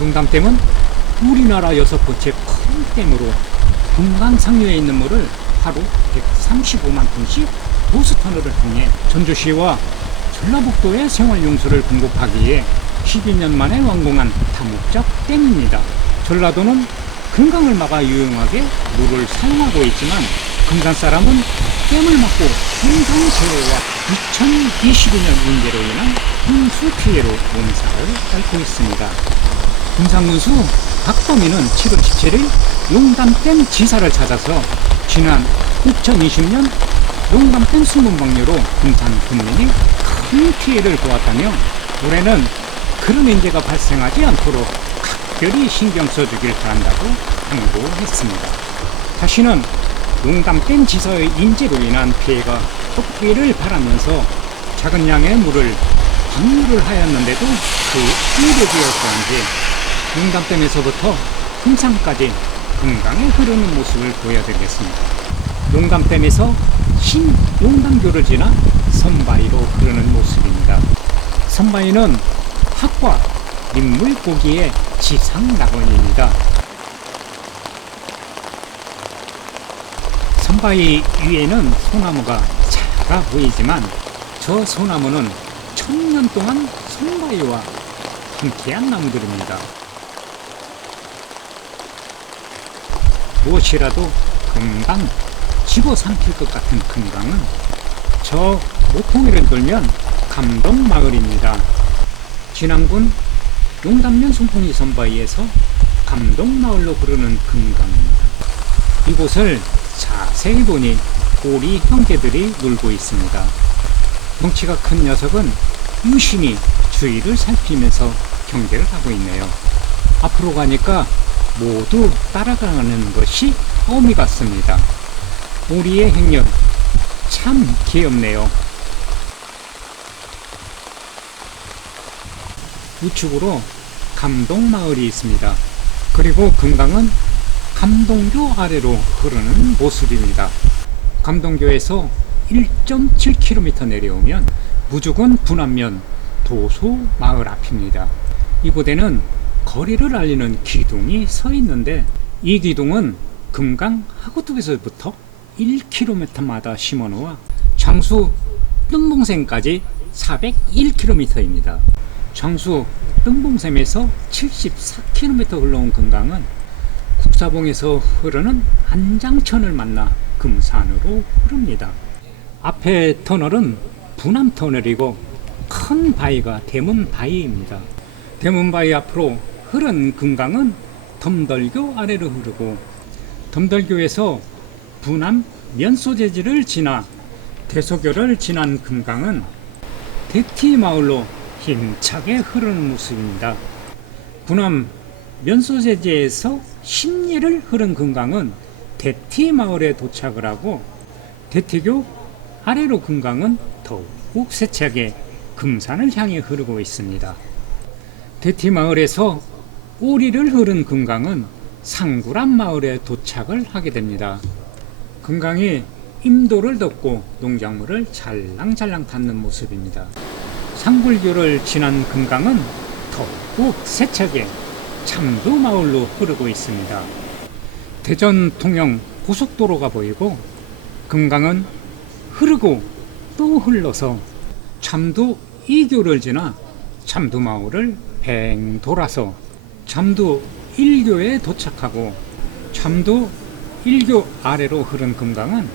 용담댐은 우리나라 6번째 큰 댐으로 금강 상류에 있는 물을 하루 135만 톤씩 보스터널을 통해 전주시와 전라북도의 생활용수를 공급하기 위해 12년 만에 완공한 다목적 댐입니다. 전라도는 금강을 막아 유용하게 물을 사용하고 있지만 금강 사람은 댐을 막고 홍상재해와 2022년 인재로 인한 홍수 피해로 몸살을 앓고 있습니다. 금상군수 박범희는 7월 17일 용담댐 지사를 찾아서 지난 2020년 용담댐 수문방류로 금산 군민이 큰 피해를 보았다며 올해는 그런 인재가 발생하지 않도록 각별히 신경 써주길 바란다고 당부했습니다. 다시는 용담댐 지사의 인재로 인한 피해가 없기를 바라면서 작은 양의 물을 방류를 하였는데도 그 이력이었던지 용담댐에서부터 금산까지 금강에 흐르는 모습을 보여드리겠습니다. 용담댐에서 신용담교를 지나 선바위로 흐르는 모습입니다. 선바위는 학과 민물고기의 지상낙원입니다. 선바위 위에는 소나무가 작아 보이지만 저 소나무는 1000년 동안 선바위와 함께한 나무들입니다. 무엇이라도 금방 집어삼킬 것 같은 금강은 저 모퉁이를 돌면 감동마을입니다. 진안군 용담면 송풍리 선바위에서 감동마을로 흐르는 금강입니다. 이곳을 자세히 보니 오리 형제들이 놀고 있습니다. 덩치가 큰 녀석은 유심히 주위를 살피면서 경계를 하고 있네요. 앞으로 가니까 모두 따라가는 것이 어미 같습니다. 오리의 행렬 참 귀엽네요. 우측으로 감동마을이 있습니다. 그리고 금강은 감동교 아래로 흐르는 모습입니다. 감동교에서 1.7km 내려오면 무주군 분안면 도소 마을 앞입니다. 이곳에는 거리를 알리는 기둥이 서 있는데 이 기둥은 금강 하구뚝에서부터 1km마다 심어놓아 장수 뜬봉샘까지 401km입니다. 장수 뜬봉샘에서 74km 흘러온 금강은 국사봉에서 흐르는 안장천을 만나 금산으로 흐릅니다. 앞에 터널은 분암터널이고 큰 바위가 대문바위입니다. 대문바위 앞으로 흐른 금강은 덤덜교 아래로 흐르고 덤덜교에서 분암 면소재지를 지나 대소교를 지난 금강은 대티마을로 힘차게 흐르는 모습입니다. 분암 면소재지에서 10리를 흐른 금강은 대티마을에 도착을 하고 대티교 아래로 금강은 더욱 세차게 금산을 향해 흐르고 있습니다. 대티마을에서 오리를 흐른 금강은 상구람 마을에 도착을 하게 됩니다. 금강이 임도를 덮고 농작물을 잘랑잘랑 닿는 모습입니다. 상굴교를 지난 금강은 더욱 세차게 참도 마을로 흐르고 있습니다. 대전 통영 고속도로가 보이고 금강은 흐르고 또 흘러서 참도 2교를 지나 참도 마을을 뱅 돌아서 참도 1교에 도착하고 참도 1교 아래로 흐른 금강은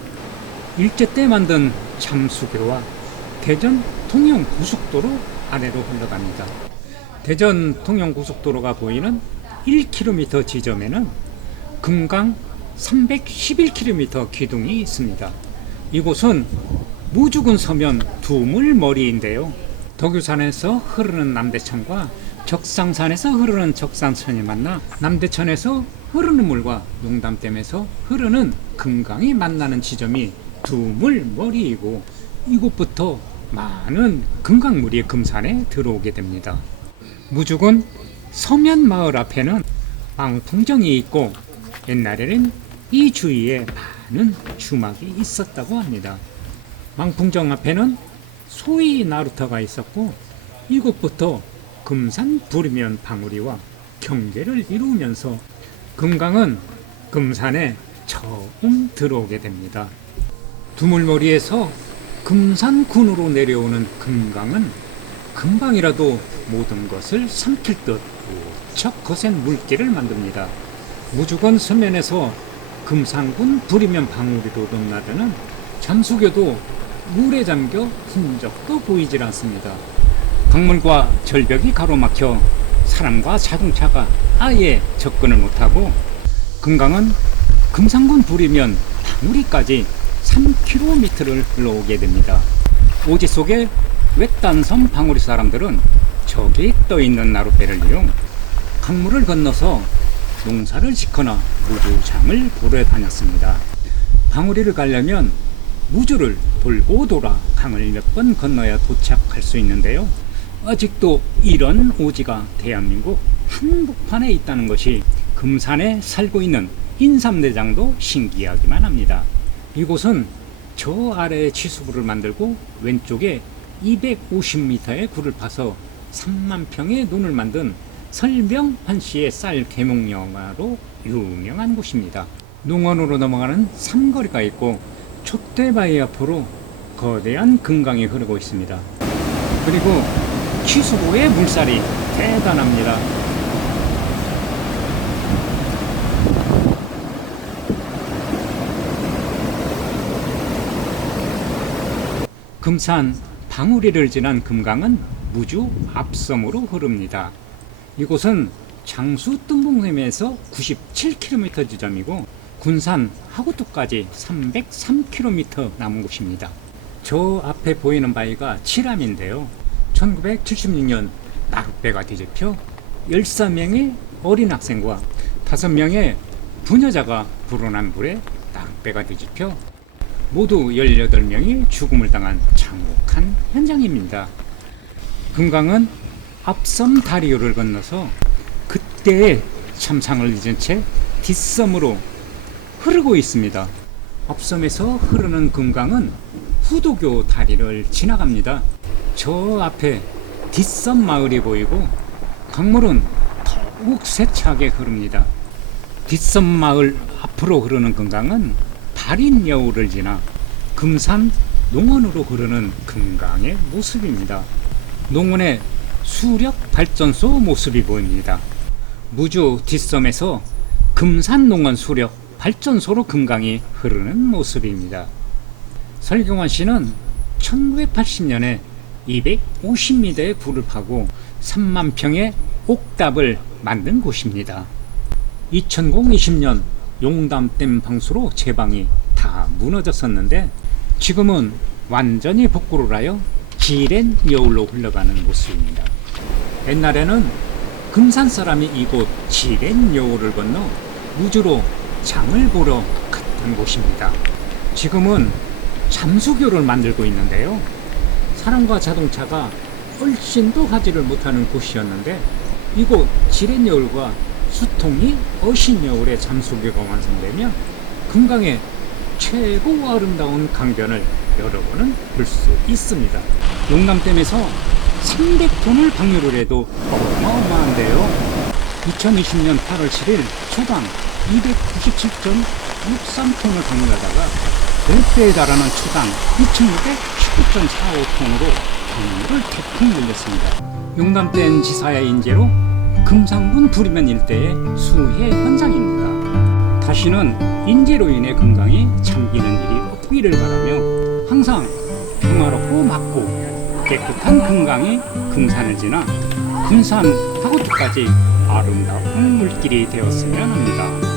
일제 때 만든 참수교와 대전 통영 고속도로 아래로 흘러갑니다. 대전 통영 고속도로가 보이는 1km 지점에는 금강 311km 기둥이 있습니다. 이곳은 무주군 서면 두물머리인데요. 덕유산에서 흐르는 남대천과 적상산에서 흐르는 적상천이 만나 남대천에서 흐르는 물과 용담댐에서 흐르는 금강이 만나는 지점이 두물머리이고 이곳부터 많은 금강물이 금산에 들어오게 됩니다. 무주군 서면마을 앞에는 망풍정이 있고 옛날에는 이 주위에 많은 주막이 있었다고 합니다. 망풍정 앞에는 소위 나루터가 있었고 이곳부터 금산 부리면 방울이와 경계를 이루면서 금강은 금산에 처음 들어오게 됩니다. 두물머리에서 금산군으로 내려오는 금강은 금방이라도 모든 것을 삼킬 듯 무척 거센 물길을 만듭니다. 무주건 서면에서 금산군 부리면 방울이로 넘나드는 잠수교도 물에 잠겨 흔적도 보이질 않습니다. 강물과 절벽이 가로막혀 사람과 자동차가 아예 접근을 못하고 금강은 금산군 부리면 방울이까지 3km를 흘러오게 됩니다. 오지 속에 외딴섬 방울이 사람들은 저기 떠있는 나룻배를 이용 강물을 건너서 농사를 짓거나 무주장을 보러 다녔습니다. 방울이를 가려면 무주를 돌고 돌아 강을 몇 번 건너야 도착할 수 있는데요. 아직도 이런 오지가 대한민국 한복판에 있다는 것이 금산에 살고 있는 인삼대장도 신기하기만 합니다. 이곳은 저 아래에 치수구를 만들고 왼쪽에 250m의 굴을 파서 3만 평의 논을 만든 설명환 씨의 쌀 개몽 영화로 유명한 곳입니다. 농원으로 넘어가는 삼거리가 있고 촛대바위 앞으로 거대한 금강이 흐르고 있습니다. 그리고 치수구의 물살이 대단합니다. 금산 방울이를 지난 금강은 무주 앞섬으로 흐릅니다. 이곳은 장수 뜸봉섬에서 97km 지점이고 군산 하구뚝까지 303km 남은 곳입니다. 저 앞에 보이는 바위가 칠암인데요. 1976년 나룻배가 뒤집혀 13명의 어린 학생과 5명의 부녀자가 불어난 불에 나룻배가 뒤집혀 모두 18명이 죽음을 당한 참혹한 현장입니다. 금강은 앞섬 다리오를 건너서 그때의 참상을 잊은 채 뒷섬으로 흐르고 있습니다. 앞섬에서 흐르는 금강은 후도교 다리를 지나갑니다. 저 앞에 뒷섬 마을이 보이고 강물은 더욱 세차게 흐릅니다. 뒷섬 마을 앞으로 흐르는 금강은 달인여우를 지나 금산 농원으로 흐르는 금강의 모습입니다. 농원의 수력 발전소 모습이 보입니다. 무주 뒷섬에서 금산 농원 수력 발전소로 금강이 흐르는 모습입니다. 설경환 씨는 1980년에 250m의 굴을 파고 3만 평의 옥답을 만든 곳입니다. 2020년 용담댐 방수로 제방이 다 무너졌었는데 지금은 완전히 복구를 하여 지렌 여울로 흘러가는 모습입니다. 옛날에는 금산 사람이 이곳 지렌 여울을 건너 무주로 장을 보러 갔던 곳입니다. 지금은 잠수교를 만들고 있는데요. 사람과 자동차가 훨씬 더 하지를 못하는 곳이었는데 이곳 지렌 여울과 수통이 어신여울의 잠수교가 완성되면 금강의 최고 아름다운 강변을 여러분은 볼 수 있습니다. 용담댐에서 300톤을 방류를 해도 어마어마한데요. 2020년 8월 7일 초당 297.63톤을 방류하다가 10배에 달하는 초당 2619.45톤으로 방류를 태풍 올렸습니다. 용담댐 지사의 인재로 금산군 부리면 일대의 수해 현장입니다. 다시는 인재로 인해 금강이 잠기는 일이 없기를 바라며 항상 평화롭고 맑고 깨끗한 금강이 금산을 지나 군산 하구뚝까지 아름다운 물길이 되었으면 합니다.